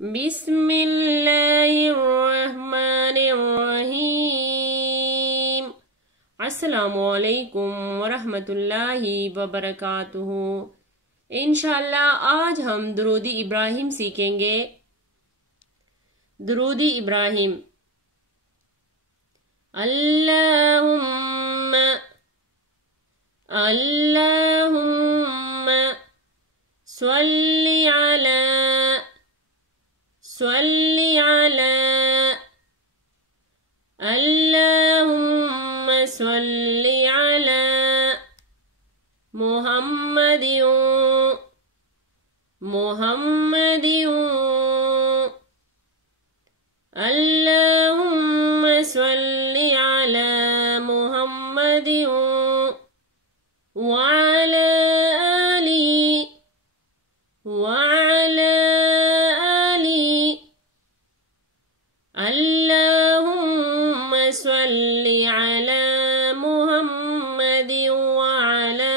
बिस्मिल्लाहिर्रहमानिर्रहीम। अस्सलामुअलैकुम वरहमतुल्लाहि वबरकातुहू। इंशाअल्लाह आज हम दुरूद इब्राहिम सीखेंगे। दुरूद इब्राहिम। अल्लाहुम्मा अल्लाहुम्मा सल्ली अला अल्लाहुम्मा सल्ली अला मुहम्मदिन अल्लाहुम्मा सल्ली अला मुहम्मदिन वअला आली अल्लाहुम्मा सल्ली अला मुहम्मदिन वअला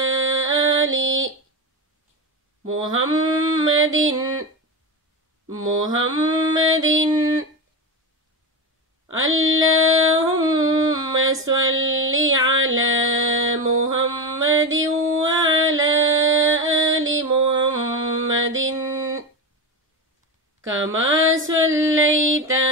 आली मुहम्मदिन अल्लाहुम्मा सल्ली अला मुहम्मदिन वअला आलि मुहम्मदिन कमा सल्लैता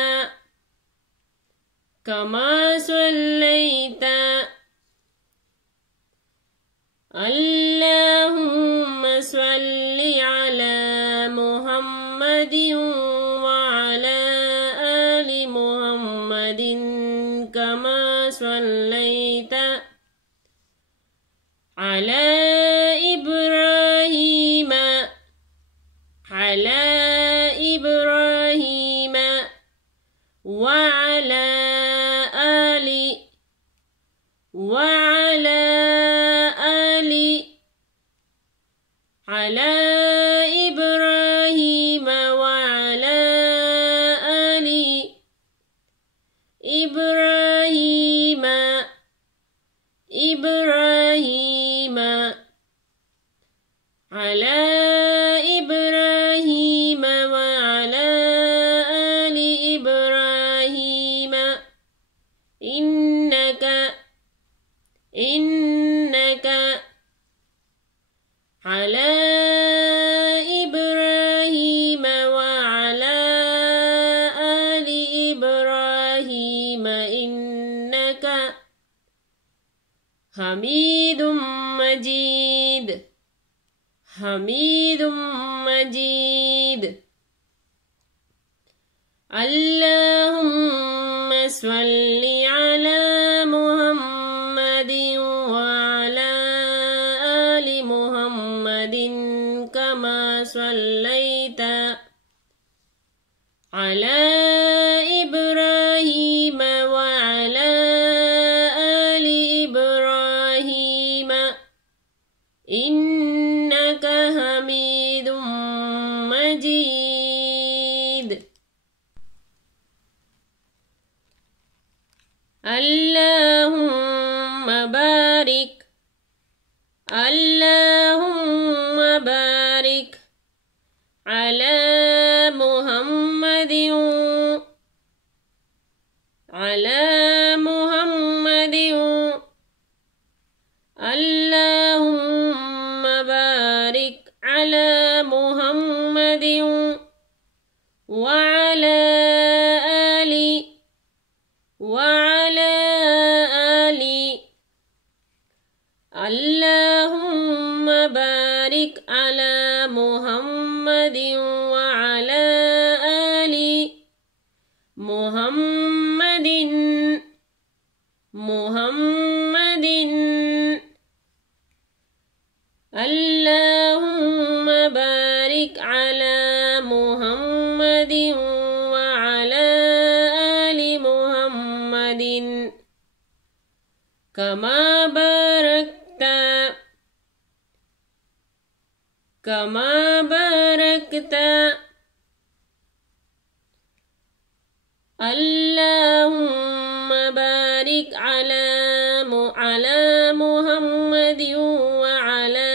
अल्लाहुम्मा सल्ली अला मुहम्मदिन वअला आलि मुहम्मदिन कमा सल्लैता अला इब्राहीम वअला आलि अला इब्राहीम वअला आलि इब्राहीम अला इब्राहीम वअला आलि इब्राहीम इन्नका अला इब्राहीम वअला आलि इब्राहीम इन्नका हमीदुम मजीद अल्लाहुम्मा सल्ली अला मुहम्मदिन वअला आलि मुहम्मदिन कमा सल्लैता अला इब्राहीम वअला आलि इब्राहीम इन्नका हमीदुम मजीद। अल्लाहुम्मा बारिक अला मुहम्मदिन अल्लाहुम्मा बारिक अला मुहम्मदिन वअला आलि अल्लाहुम्मा बारिक अला मुहम्मदिन वअला आलि मुहम्मदिन अल्लाहुम्मा बारिक अला मुहम्मदिन वअला आलि मुहम्मदिन कमा बारकता अल्लाहुम्मा बारिक अला मुहम्मदिन वअला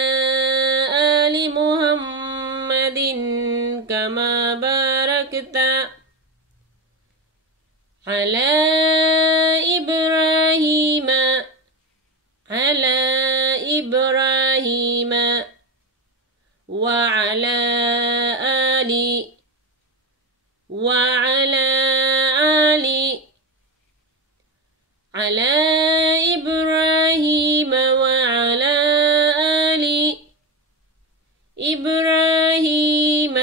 आलि मुहम्मदिन कमा बारक باركت على إبراهيم وعلى آل على إبراهيم وعلى آل إبراهيم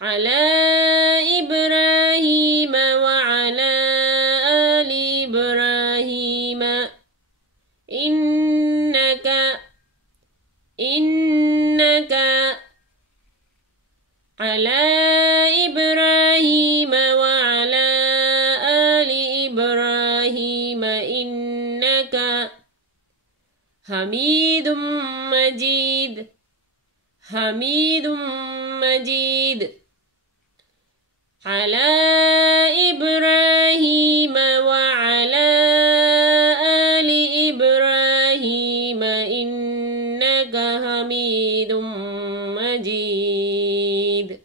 على إبراهيم وعلى آل إبراهيم إنك على إبراهيم وعلى آل إبراهيم إنك حميد مجيد على إبراهيم وعلى آل إبراهيم إنك حميد مجيد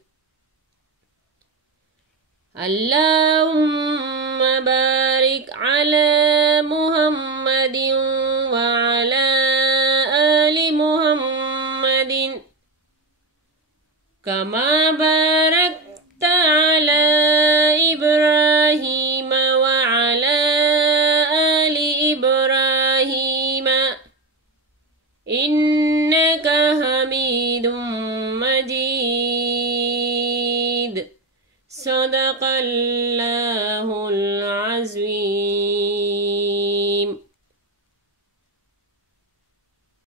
اللهم بارك على محمد وعلى آل محمد كما باركت على إبراهيم وعلى آل إبراهيم إنك حميد مجيد صدق الله